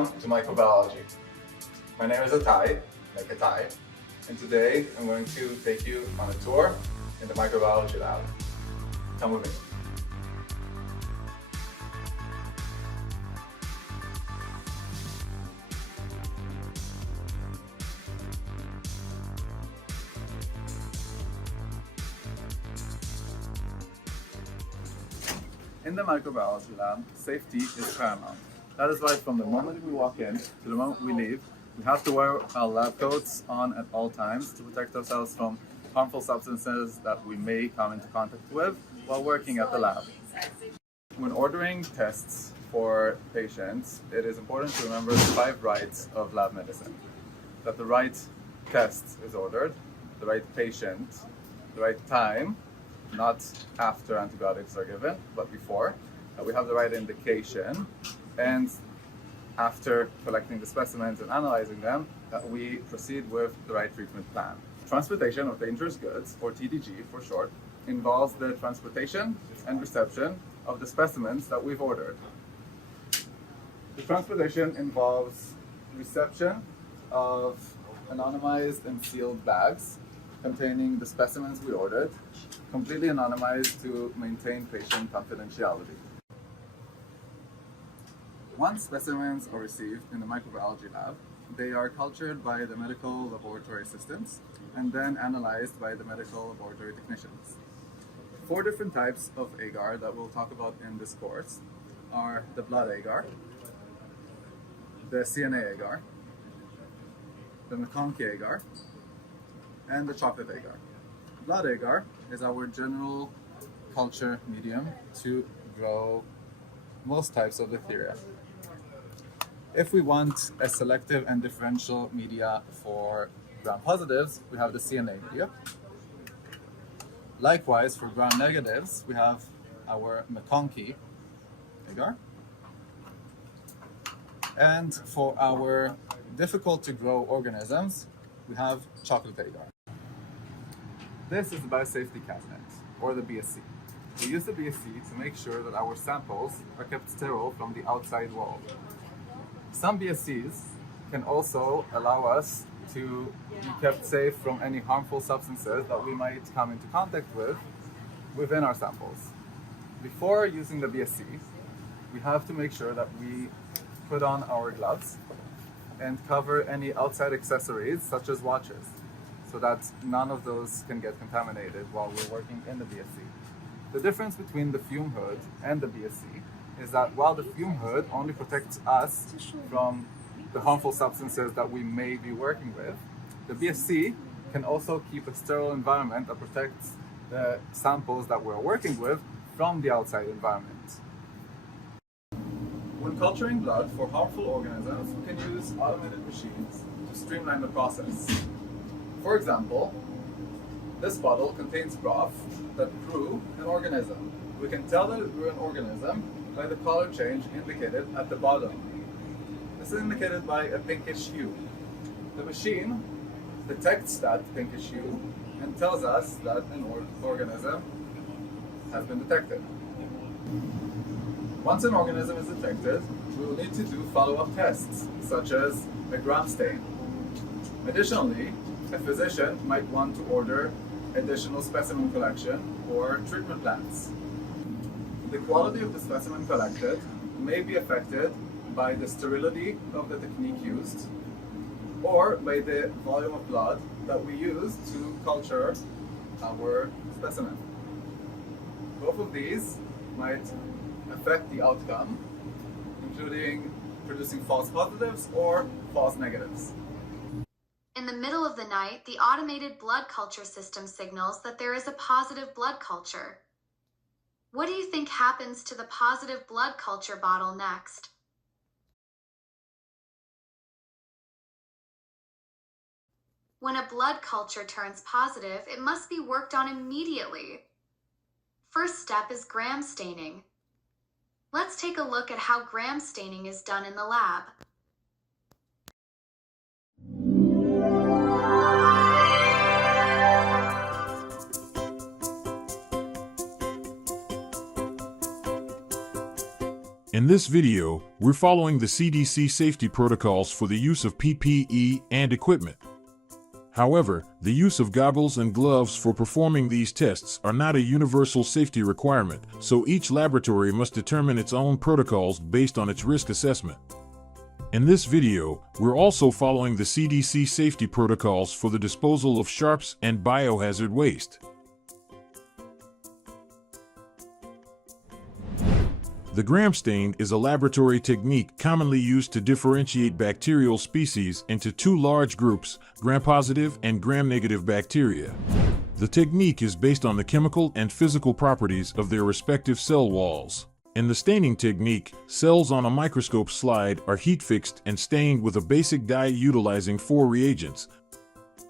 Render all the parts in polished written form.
Welcome to Microbiology. My name is Atai, like Atai, and today I'm going to take you on a tour in the microbiology lab. Come with me. In the microbiology lab, safety is paramount. That is why from the moment we walk in to the moment we leave, we have to wear our lab coats on at all times to protect ourselves from harmful substances that we may come into contact with while working at the lab. When ordering tests for patients, it is important to remember the 5 rights of lab medicine. That the right test is ordered, the right patient, the right time, not after antibiotics are given, but before. We have the right indication, and after collecting the specimens and analyzing them, we proceed with the right treatment plan. Transportation of dangerous goods, or TDG for short, involves the transportation and reception of the specimens that we've ordered. The transportation involves reception of anonymized and sealed bags containing the specimens we ordered, completely anonymized to maintain patient confidentiality. Once specimens are received in the microbiology lab, they are cultured by the medical laboratory assistants and then analyzed by the medical laboratory technicians. 4 different types of agar that we'll talk about in this course are the blood agar, the CNA agar, the McConkey agar, and the chocolate agar. Blood agar is our general culture medium to grow most types of diphtheria. If we want a selective and differential media for gram-positives, we have the CNA media. Likewise, for gram-negatives, we have our McConkey agar. And for our difficult-to-grow organisms, we have chocolate agar. This is the biosafety cabinet, or the BSC. We use the BSC to make sure that our samples are kept sterile from the outside world. Some BSCs can also allow us to be kept safe from any harmful substances that we might come into contact with within our samples. Before using the BSC, we have to make sure that we put on our gloves and cover any outside accessories such as watches, so that none of those can get contaminated while we're working in the BSC. The difference between the fume hood and the BSC is that while the fume hood only protects us from the harmful substances that we may be working with, the BSC can also keep a sterile environment that protects the samples that we're working with from the outside environment. When culturing blood for harmful organisms, we can use automated machines to streamline the process. For example, this bottle contains broth that grew an organism. We can tell that it grew an organism by the color change indicated at the bottom. This is indicated by a pinkish hue. The machine detects that pinkish hue and tells us that an organism has been detected. Once an organism is detected, we will need to do follow-up tests, such as a gram stain. Additionally, a physician might want to order additional specimen collection or treatment plans. The quality of the specimen collected may be affected by the sterility of the technique used or by the volume of blood that we use to culture our specimen. Both of these might affect the outcome, including producing false positives or false negatives. In the middle of the night, the automated blood culture system signals that there is a positive blood culture. What do you think happens to the positive blood culture bottle next? When a blood culture turns positive, it must be worked on immediately. First step is gram staining. Let's take a look at how gram staining is done in the lab. In this video, we're following the CDC safety protocols for the use of PPE and equipment. However, the use of goggles and gloves for performing these tests are not a universal safety requirement, so each laboratory must determine its own protocols based on its risk assessment. In this video, we're also following the CDC safety protocols for the disposal of sharps and biohazard waste. The gram stain is a laboratory technique commonly used to differentiate bacterial species into two large groups, gram-positive and gram-negative bacteria. The technique is based on the chemical and physical properties of their respective cell walls. In the staining technique, cells on a microscope slide are heat-fixed and stained with a basic dye utilizing 4 reagents: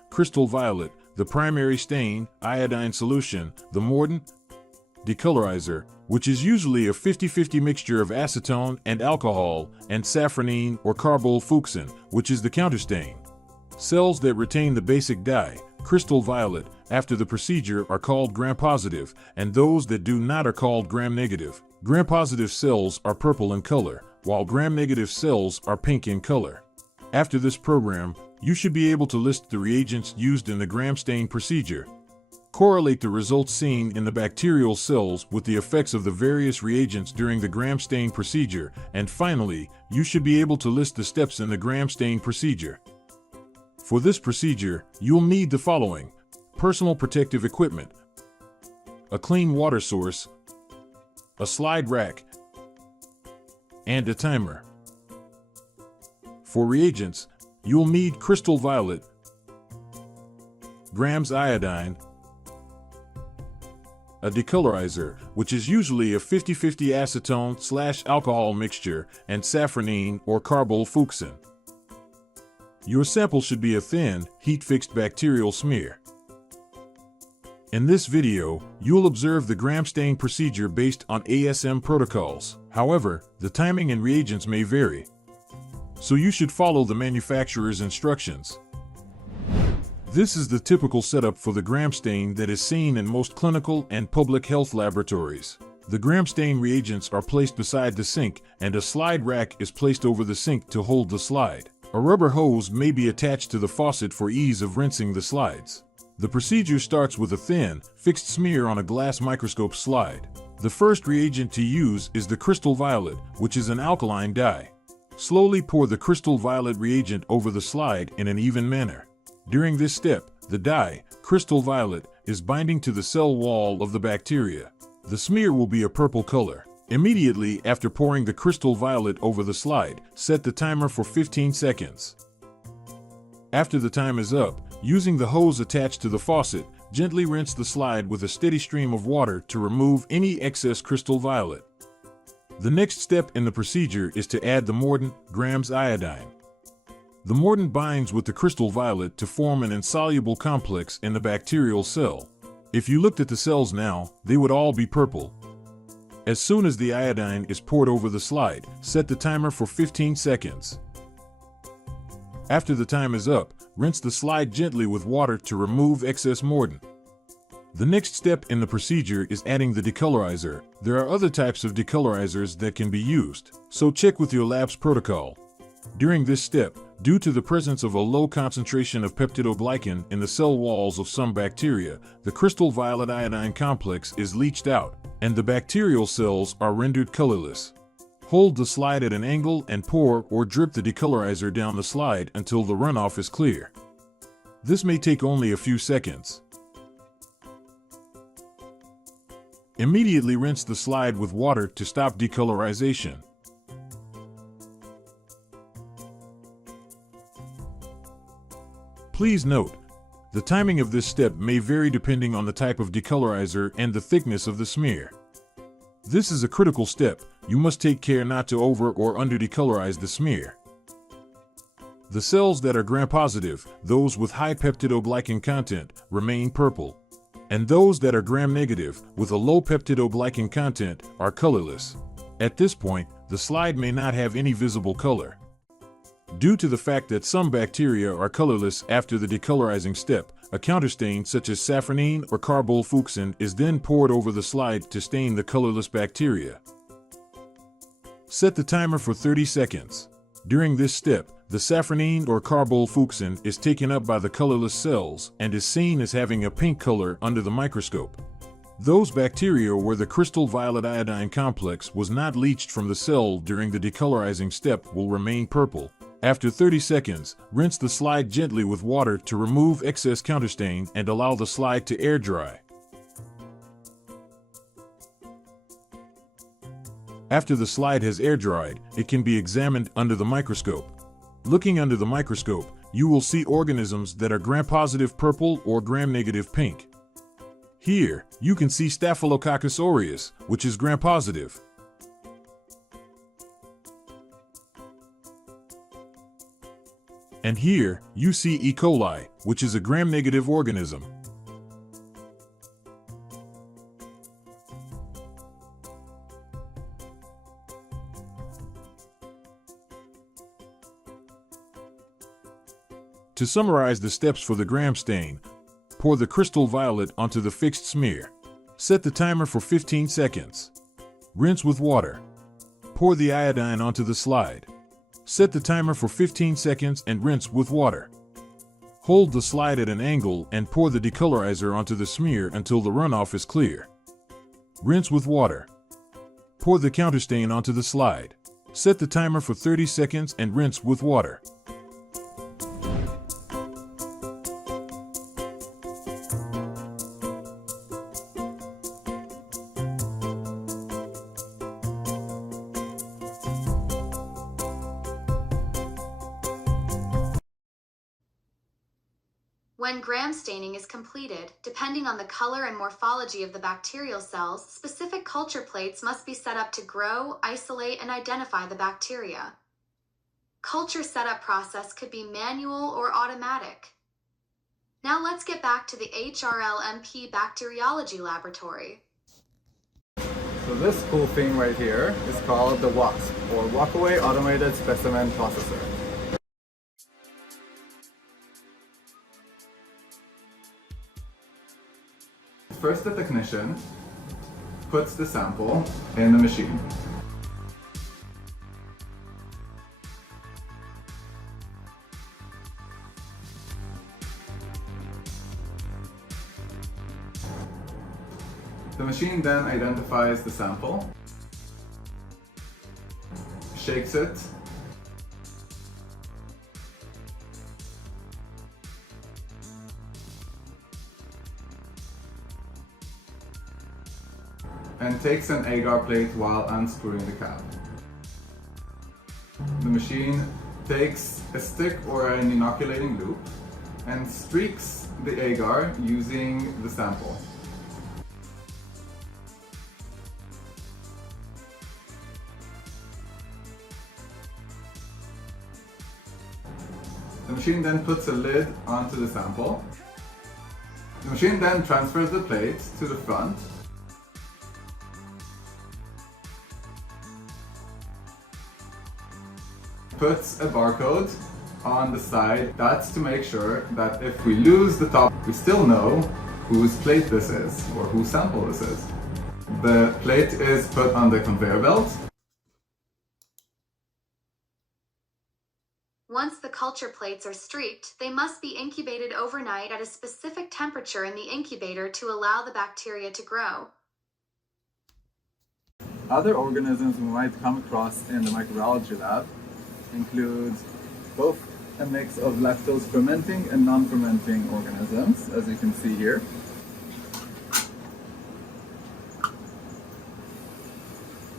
crystal violet, the primary stain, iodine solution, the mordant, decolorizer, which is usually a 50-50 mixture of acetone and alcohol, and safranine or carbol-fuchsin, which is the counterstain. Cells that retain the basic dye, crystal violet, after the procedure are called gram-positive, and those that do not are called gram-negative. Gram-positive cells are purple in color, while gram-negative cells are pink in color. After this program, you should be able to list the reagents used in the gram stain procedure. Correlate the results seen in the bacterial cells with the effects of the various reagents during the gram stain procedure, and finally, you should be able to list the steps in the gram stain procedure. For this procedure, you'll need the following: personal protective equipment, a clean water source, a slide rack, and a timer. For reagents, you'll need crystal violet, grams iodine, a decolorizer, which is usually a 50-50 acetone/alcohol mixture, and safranine or carbol-fuchsin. Your sample should be a thin, heat-fixed bacterial smear. In this video, you'll observe the gram stain procedure based on ASM protocols. However, the timing and reagents may vary, so you should follow the manufacturer's instructions. This is the typical setup for the gram stain that is seen in most clinical and public health laboratories. The gram stain reagents are placed beside the sink, and a slide rack is placed over the sink to hold the slide. A rubber hose may be attached to the faucet for ease of rinsing the slides. The procedure starts with a thin, fixed smear on a glass microscope slide. The first reagent to use is the crystal violet, which is an alkaline dye. Slowly pour the crystal violet reagent over the slide in an even manner. During this step, the dye, crystal violet, is binding to the cell wall of the bacteria. The smear will be a purple color. Immediately after pouring the crystal violet over the slide, set the timer for 15 seconds. After the time is up, using the hose attached to the faucet, gently rinse the slide with a steady stream of water to remove any excess crystal violet. The next step in the procedure is to add the mordant, grams iodine. The mordant binds with the crystal violet to form an insoluble complex in the bacterial cell. If you looked at the cells now, they would all be purple. As soon as the iodine is poured over the slide, set the timer for 15 seconds. After the time is up, rinse the slide gently with water to remove excess mordant. The next step in the procedure is adding the decolorizer. There are other types of decolorizers that can be used, so check with your lab's protocol. During this step, due to the presence of a low concentration of peptidoglycan in the cell walls of some bacteria, the crystal violet iodine complex is leached out, and the bacterial cells are rendered colorless. Hold the slide at an angle and pour or drip the decolorizer down the slide until the runoff is clear. This may take only a few seconds. Immediately rinse the slide with water to stop decolorization. Please note, the timing of this step may vary depending on the type of decolorizer and the thickness of the smear. This is a critical step. You must take care not to over or under decolorize the smear. The cells that are gram-positive, those with high peptidoglycan content, remain purple, and those that are gram-negative, with a low peptidoglycan content, are colorless. At this point, the slide may not have any visible color. Due to the fact that some bacteria are colorless after the decolorizing step, a counterstain such as safranine or carbol-fuchsin is then poured over the slide to stain the colorless bacteria. Set the timer for 30 seconds. During this step, the safranine or carbol is taken up by the colorless cells and is seen as having a pink color under the microscope. Those bacteria where the crystal violet iodine complex was not leached from the cell during the decolorizing step will remain purple. After 30 seconds, rinse the slide gently with water to remove excess counterstain and allow the slide to air dry. After the slide has air dried, it can be examined under the microscope. Looking under the microscope, you will see organisms that are gram-positive purple or gram-negative pink. Here, you can see Staphylococcus aureus, which is gram-positive. And here, you see E. coli, which is a gram-negative organism. To summarize the steps for the gram stain, pour the crystal violet onto the fixed smear. Set the timer for 15 seconds. Rinse with water. Pour the iodine onto the slide. Set the timer for 15 seconds and rinse with water. Hold the slide at an angle and pour the decolorizer onto the smear until the runoff is clear. Rinse with water. Pour the counterstain onto the slide. Set the timer for 30 seconds and rinse with water. When gram staining is completed, depending on the color and morphology of the bacterial cells, specific culture plates must be set up to grow, isolate, and identify the bacteria. Culture setup process could be manual or automatic. Now let's get back to the HRLMP bacteriology laboratory. So this cool thing right here is called the WASP, or Walkaway Automated Specimen Processor. First, the technician puts the sample in the machine. The machine then identifies the sample, shakes it, and takes an agar plate while unscrewing the cap. The machine takes a stick or an inoculating loop and streaks the agar using the sample. The machine then puts a lid onto the sample. The machine then transfers the plate to the front. Puts a barcode on the side. That's to make sure that if we lose the top, we still know whose plate this is or whose sample this is. The plate is put on the conveyor belt. Once the culture plates are streaked, they must be incubated overnight at a specific temperature in the incubator to allow the bacteria to grow. Other organisms we might come across in the microbiology lab include both a mix of lactose fermenting and non-fermenting organisms, as you can see here.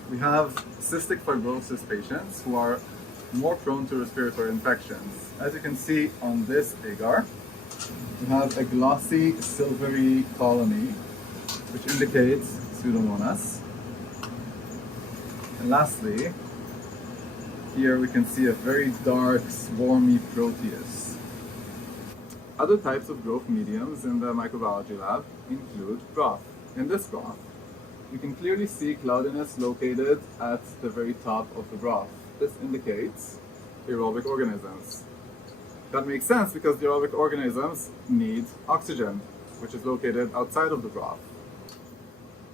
We have cystic fibrosis patients who are more prone to respiratory infections. As you can see on this agar, we have a glossy silvery colony, which indicates Pseudomonas. And lastly, here we can see a very dark, swarmy Proteus. Other types of growth mediums in the microbiology lab include broth. In this broth, you can clearly see cloudiness located at the very top of the broth. This indicates aerobic organisms. That makes sense because the aerobic organisms need oxygen, which is located outside of the broth.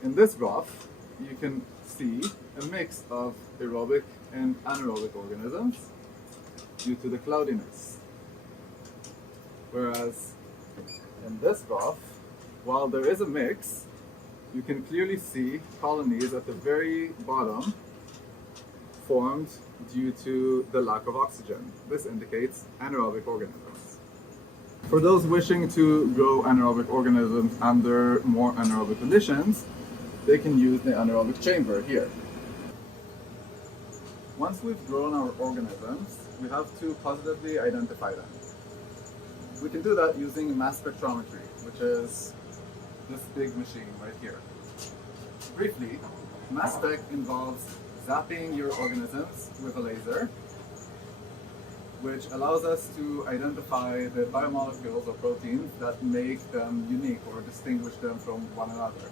In this broth, you can see a mix of aerobic and anaerobic organisms due to the cloudiness. Whereas in this graph, while there is a mix, you can clearly see colonies at the very bottom formed due to the lack of oxygen. This indicates anaerobic organisms. For those wishing to grow anaerobic organisms under more anaerobic conditions, they can use the anaerobic chamber here. Once we've grown our organisms, we have to positively identify them. We can do that using mass spectrometry, which is this big machine right here. Briefly, mass spec involves zapping your organisms with a laser, which allows us to identify the biomolecules or proteins that make them unique or distinguish them from one another.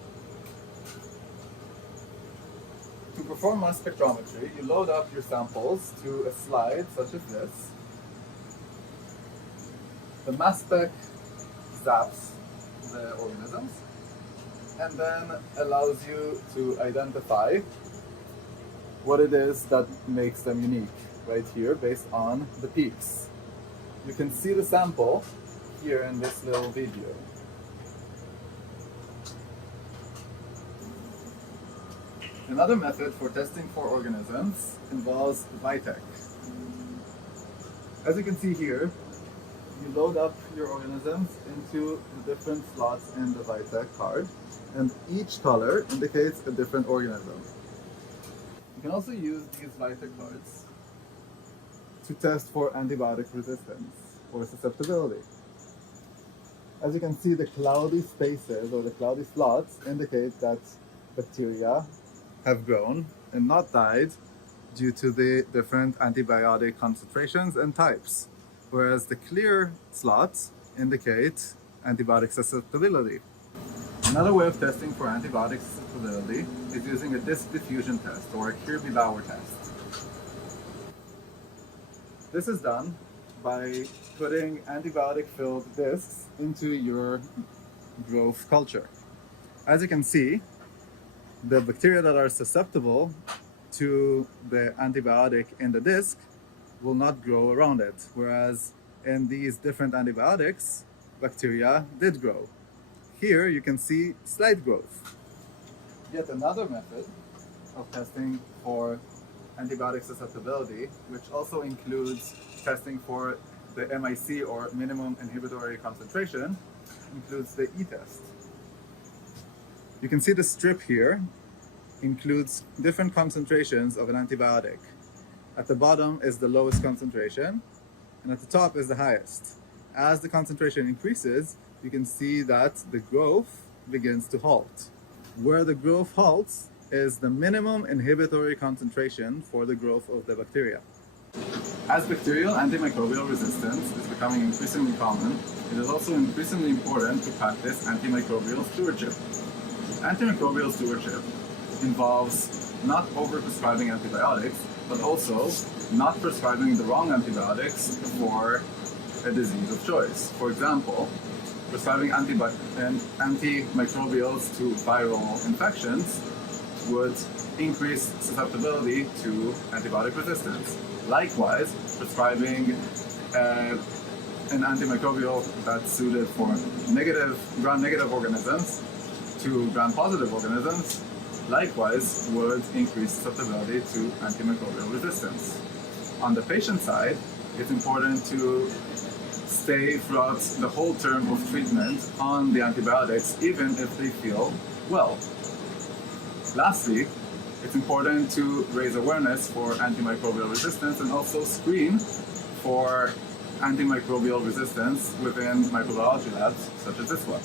To perform mass spectrometry, you load up your samples to a slide such as this. The mass spec zaps the organisms and then allows you to identify what it is that makes them unique right here based on the peaks. You can see the sample here in this little video. Another method for testing for organisms involves Vitek. As you can see here, you load up your organisms into the different slots in the Vitek card, and each color indicates a different organism. You can also use these Vitek cards to test for antibiotic resistance or susceptibility. As you can see, the cloudy spaces or the cloudy slots indicate that bacteria have grown and not died due to the different antibiotic concentrations and types, whereas the clear slots indicate antibiotic susceptibility. Another way of testing for antibiotic susceptibility is using a disc diffusion test or a Kirby-Bauer test. This is done by putting antibiotic-filled discs into your growth culture. As you can see, the bacteria that are susceptible to the antibiotic in the disc will not grow around it, whereas in these different antibiotics, bacteria did grow. Here you can see slight growth. Yet another method of testing for antibiotic susceptibility, which also includes testing for the MIC or minimum inhibitory concentration, includes the E-test. You can see the strip here includes different concentrations of an antibiotic. At the bottom is the lowest concentration, and at the top is the highest. As the concentration increases, you can see that the growth begins to halt. Where the growth halts is the minimum inhibitory concentration for the growth of the bacteria. As bacterial antimicrobial resistance is becoming increasingly common, it is also increasingly important to practice antimicrobial stewardship. Antimicrobial stewardship involves not over-prescribing antibiotics, but also not prescribing the wrong antibiotics for a disease of choice. For example, prescribing antimicrobials to viral infections would increase susceptibility to antibiotic resistance. Likewise, prescribing an antimicrobial that's suited for gram-negative organisms to gram-positive organisms likewise would increase susceptibility to antimicrobial resistance. On the patient side, it's important to stay throughout the whole term of treatment on the antibiotics, even if they feel well. Lastly, it's important to raise awareness for antimicrobial resistance and also screen for antimicrobial resistance within microbiology labs such as this one.